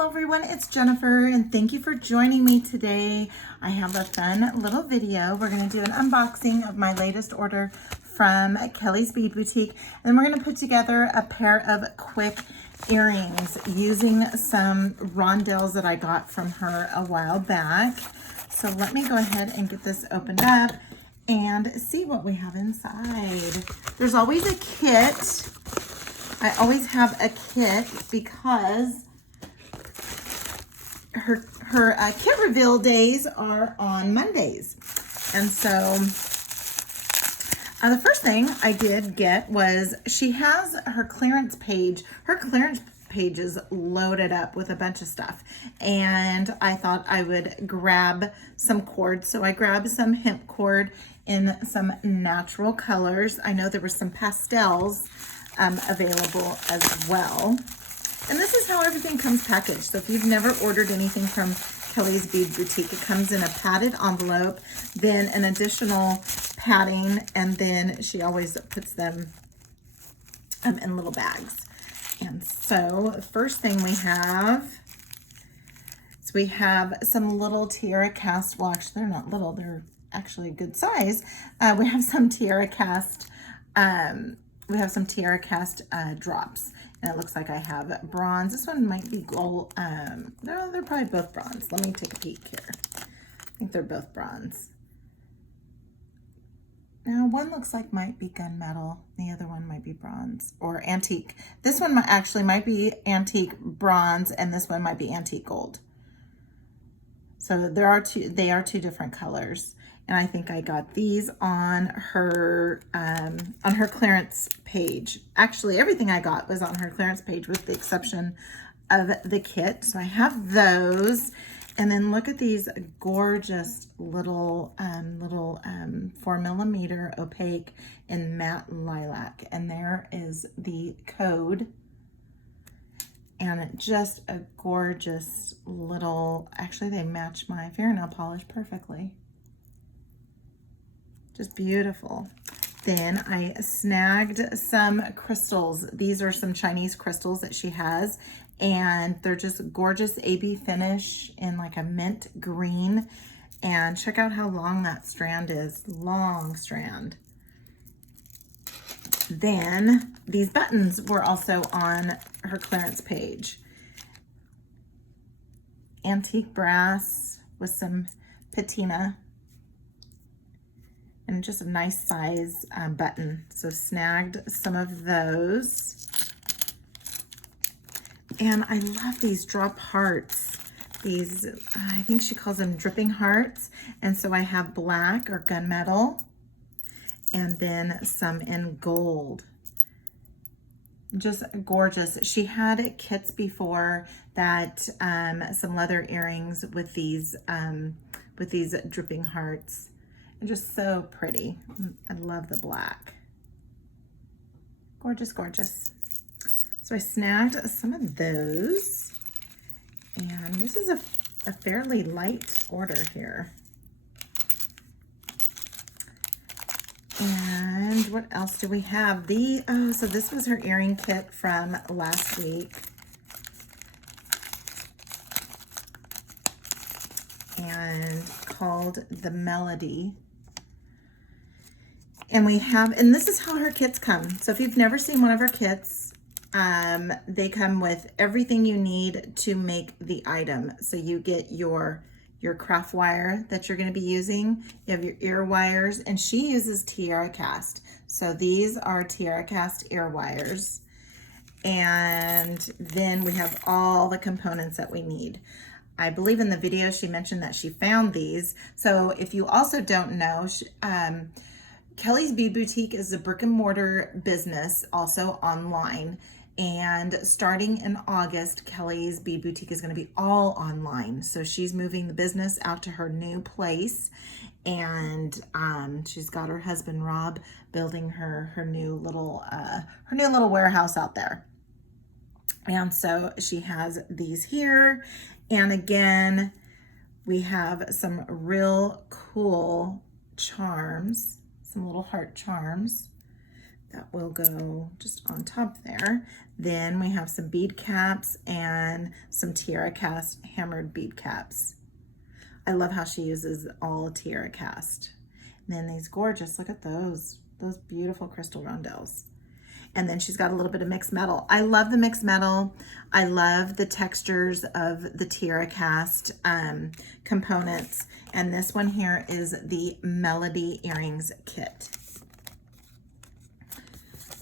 Hello everyone, it's Jennifer and thank you for joining me today. I have a fun little video. We're going to do an unboxing of my latest order from Kellie's Bead Boutique, and then we're going to put together a pair of quick earrings using some rondelles that I got from her a while back. So let me go ahead and get this opened up and see what we have inside. There's always a kit. I always have a kit because her kit reveal days are on Mondays. And so the first thing I did get was she has her clearance page. Her clearance page is loaded up with a bunch of stuff. And I thought I would grab some cord. So I grabbed some hemp cord in some natural colors. I know there were some pastels available as well. And this is how everything comes packaged. So if you've never ordered anything from Kellie's Bead Boutique, it comes in a padded envelope, then an additional padding, and then she always puts them in little bags. And so the first thing we have is we have some little tiara cast, well actually they're not little, they're actually a good size. We have some tiara cast drops. And it looks like I have bronze. This one might be gold. No, they're probably both bronze. Let me take a peek here. I think they're both bronze. Now, one looks like might be gunmetal. The other one might be bronze or antique. This one might be antique bronze, and this one might be antique gold. So they are two different colors. And I think I got these on her clearance page. Actually, everything I got was on her clearance page with the exception of the kit. So I have those. And then look at these gorgeous little 4mm opaque in matte lilac. And there is the code. And just a gorgeous little, actually they match my fingernail polish perfectly. Just beautiful. Then I snagged some crystals. These are some Chinese crystals that she has, and they're just gorgeous AB finish in like a mint green. And check out how long that strand is. Long strand. Then these buttons were also on her clearance page. Antique brass with some patina. And just a nice size button. So snagged some of those. And I love these drop hearts. These, I think she calls them dripping hearts. And so I have black or gunmetal, and then some in gold. Just gorgeous. She had kits before that, some leather earrings with these dripping hearts. And just so pretty. I love the black. Gorgeous, gorgeous. So I snagged some of those. And this is a fairly light order here. And what else do we have? So this was her earring kit from last week. And called the Melody. And and this is how her kits come. So if you've never seen one of her kits, they come with everything you need to make the item. So you get your craft wire that you're going to be using. You have your ear wires, and she uses tiara cast. So these are tiara cast ear wires. And then we have all the components that we need. I believe in the video she mentioned that she found these. So if you also don't know, Kellie's Bead Boutique is a brick and mortar business, also online. And starting in August, Kellie's Bead Boutique is going to be all online. So she's moving the business out to her new place. And she's got her husband, Rob, building her new little warehouse out there. And so she has these here. And again, we have some real cool charms, some little heart charms That will go just on top there. Then we have some bead caps and some tiara cast hammered bead caps. I love how she uses all tiara cast. And then these gorgeous, look at those beautiful crystal rondelles. And then she's got a little bit of mixed metal. I love the mixed metal. I love the textures of the tiara cast components. And this one here is the Melody Earrings Kit.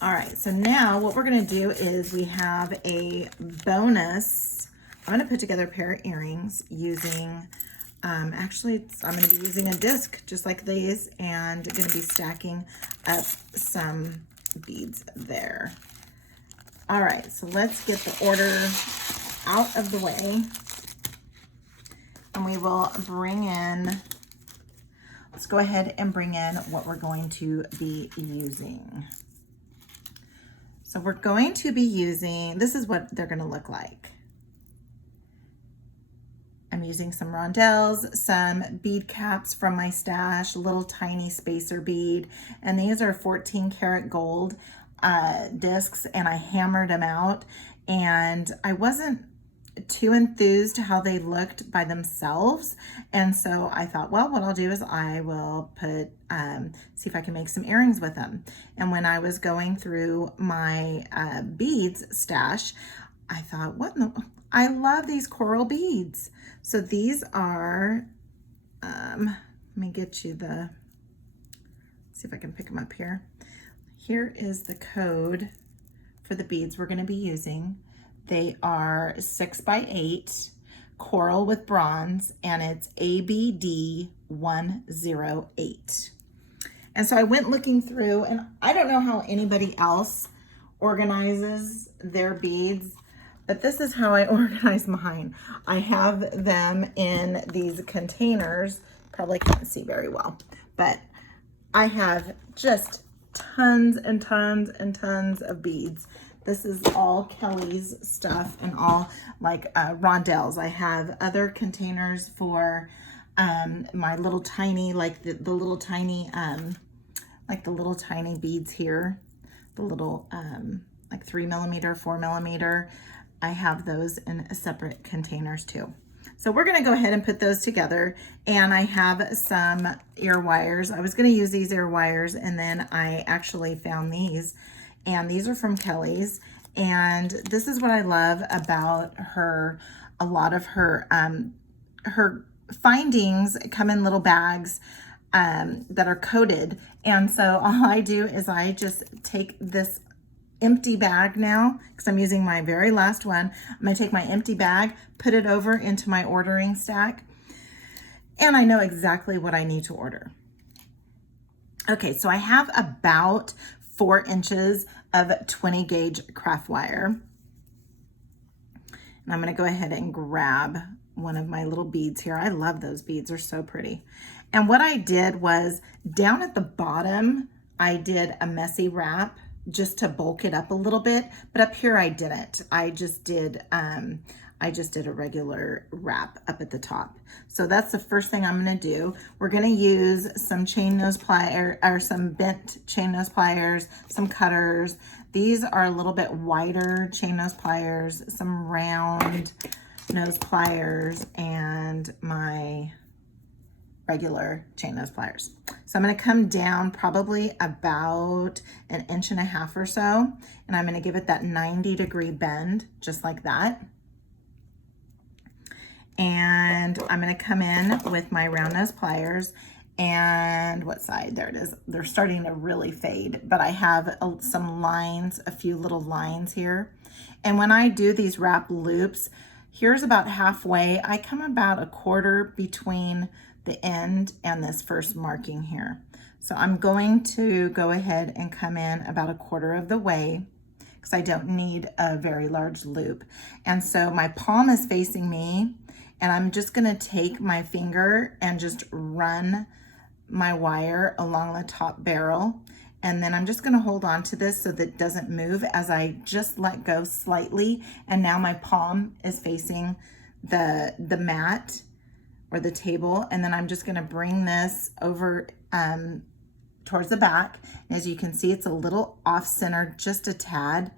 All right, so now what we're gonna do is we have a bonus. I'm gonna put together a pair of earrings using, actually I'm gonna be using a disc just like these and gonna be stacking up some beads there. All right, so let's get the order out of the way and we will bring in, let's go ahead and bring in what we're going to be using. So we're going to be using, this is what they're gonna look like. I'm using some rondelles, some bead caps from my stash, little tiny spacer bead, and these are 14 karat gold discs, and I hammered them out, and I wasn't too enthused how they looked by themselves, and so I thought, well, what I'll do is I will put see if I can make some earrings with them. And when I was going through my beads stash, I thought, I love these coral beads. So these are let me get you the, see if I can pick them up here. Here is the code for the beads we're going to be using. They are 6x8 coral with bronze, and it's ABD 108. And so I went looking through, and I don't know how anybody else organizes their beads, but this is how I organize mine. I have them in these containers. Probably can't see very well, but I have just tons and tons and tons of beads. This is all Kellie's stuff and all like rondelles. I have other containers for my little tiny, like the little tiny, like the little tiny beads here, the little like 3mm, 4mm. I have those in separate containers too. So we're gonna go ahead and put those together. And I have some ear wires. I was gonna use these ear wires, and then I actually found these, and these are from Kellie's. And this is what I love about her. A lot of her her findings come in little bags that are coated. And so all I do is I just take this empty bag now, because I'm using my very last one. I'm gonna take my empty bag, put it over into my ordering stack, and I know exactly what I need to order. Okay, so I have about 4 inches of 20 gauge craft wire. And I'm gonna go ahead and grab one of my little beads here. I love those beads, they're so pretty. And what I did was, down at the bottom, I did a messy wrap just to bulk it up a little bit, but up here I didn't. I just did a regular wrap up at the top. So that's the first thing I'm gonna do. We're gonna use some chain nose pliers, or some bent chain nose pliers, some cutters. These are a little bit wider chain nose pliers, some round nose pliers, and my regular chain nose pliers. So I'm going to come down probably about 1.5 inches or so, and I'm going to give it that 90-degree bend, just like that. And I'm going to come in with my round nose pliers, and what side? There it is. They're starting to really fade, but I have some lines, a few little lines here. And when I do these wrap loops, here's about halfway. I come about 1/4 between the end and this first marking here. So I'm going to go ahead and come in about 1/4 of the way, because I don't need a very large loop. And so my palm is facing me, and I'm just gonna take my finger and just run my wire along the top barrel. And then I'm just gonna hold on to this so that it doesn't move as I just let go slightly. And now my palm is facing the mat or the table. And then I'm just gonna bring this over towards the back. And as you can see, it's a little off center, just a tad.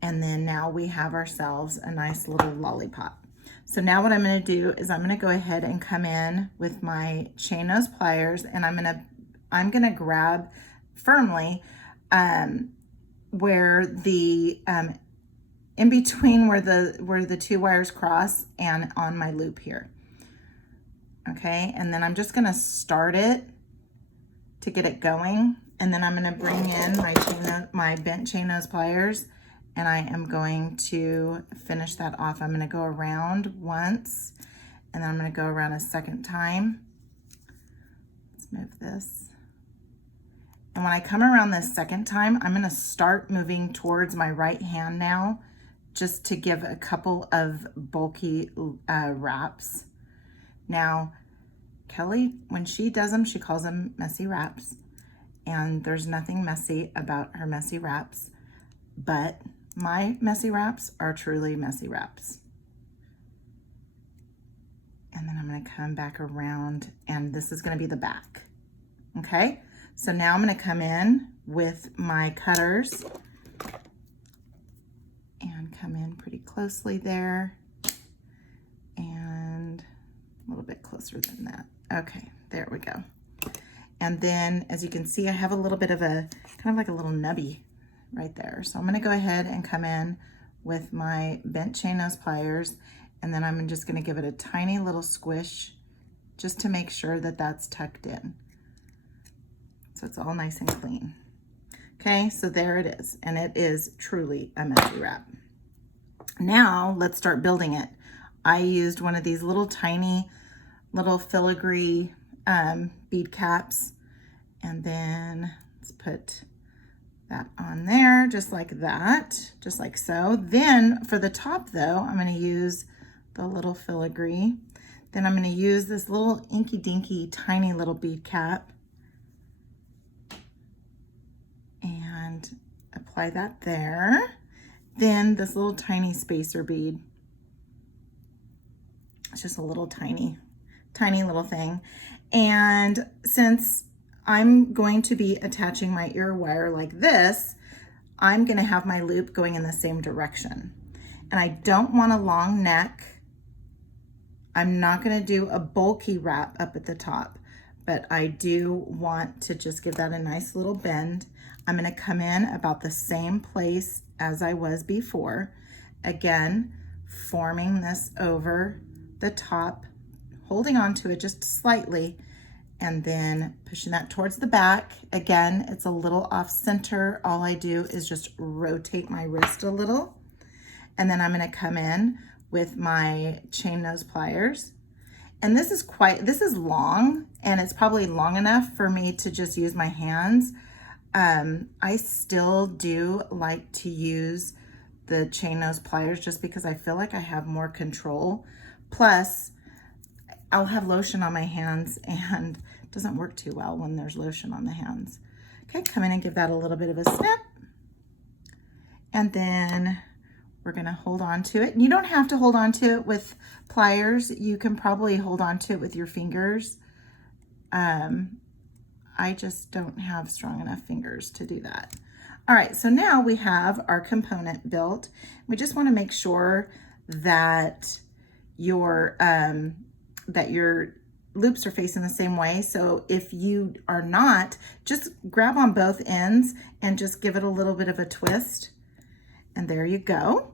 And then now we have ourselves a nice little lollipop. So now what I'm going to do is I'm going to go ahead and come in with my chain nose pliers, and I'm going to grab firmly where the in between where the two wires cross and on my loop here. Okay, and then I'm just going to start it to get it going, and then I'm going to bring in my bent chain nose pliers, and I am going to finish that off. I'm going to go around once, and then I'm going to go around a second time. Let's move this. And when I come around this second time, I'm going to start moving towards my right hand now, just to give a couple of bulky wraps. Now, Kelly, when she does them, she calls them messy wraps, and there's nothing messy about her messy wraps, but my messy wraps are truly messy wraps. And then I'm going to come back around, and this is going to be the back. Okay, so now I'm going to come in with my cutters and come in pretty closely there, and a little bit closer than that. Okay, there we go. And then as you can see, I have a little bit of a kind of like a little nubby right there. So I'm going to go ahead and come in with my bent chain nose pliers, and then I'm just going to give it a tiny little squish just to make sure that that's tucked in, so it's all nice and clean. Okay, so there it is, and it is truly a messy wrap. Now let's start building it. I used one of these little tiny little filigree bead caps, and then let's put that on there just like that, just like so. Then for the top though, I'm going to use the little filigree. Then I'm going to use this little inky dinky tiny little bead cap and apply that there. Then this little tiny spacer bead. It's just a little tiny little thing. And since I'm going to be attaching my ear wire like this, I'm going to have my loop going in the same direction. And I don't want a long neck. I'm not going to do a bulky wrap up at the top, but I do want to just give that a nice little bend. I'm going to come in about the same place as I was before. Again, forming this over the top, holding on to it just slightly, and then pushing that towards the back. Again, it's a little off center. All I do is just rotate my wrist a little. And then I'm going to come in with my chain nose pliers. And this is long, and it's probably long enough for me to just use my hands. I still do like to use the chain nose pliers just because I feel like I have more control. Plus, I'll have lotion on my hands, and it doesn't work too well when there's lotion on the hands. Okay, come in and give that a little bit of a snip. And then we're gonna hold on to it. And you don't have to hold on to it with pliers. You can probably hold on to it with your fingers. I just don't have strong enough fingers to do that. All right, so now we have our component built. We just wanna make sure that your loops are facing the same way. So if you are not, just grab on both ends and just give it a little bit of a twist. And there you go.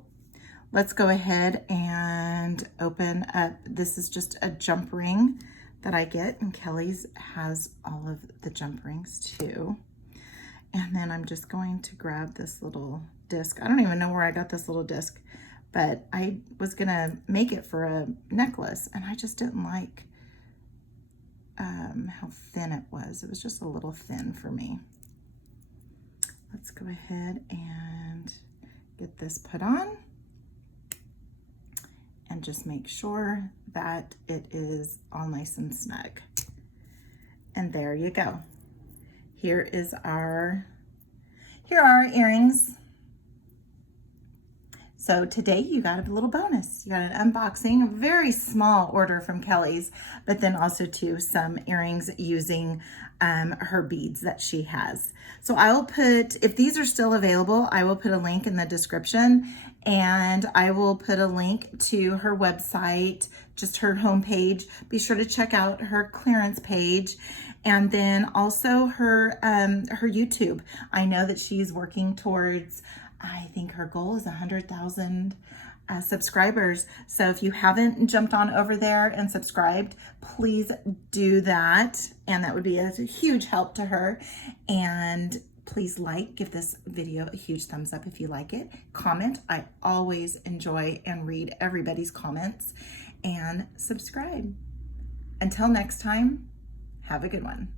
Let's go ahead and open up. This is just a jump ring that I get, and Kellie's has all of the jump rings too. And then I'm just going to grab this little disc. I don't even know where I got this little disc, but I was gonna make it for a necklace, and I just didn't like how thin it was. It was just a little thin for me. Let's go ahead and get this put on and just make sure that it is all nice and snug. And there you go. Here are our earrings. So today you got a little bonus. You got an unboxing, a very small order from Kellie's, but then also too some earrings using her beads that she has. So I will put, if these are still available, I will put a link in the description, and I will put a link to her website, just her homepage. Be sure to check out her clearance page, and then also her her YouTube. I know that she's working towards, I think her goal is 100,000 subscribers. So if you haven't jumped on over there and subscribed, please do that. And that would be a huge help to her. And please give this video a huge thumbs up if you like it. Comment. I always enjoy and read everybody's comments. And subscribe. Until next time, have a good one.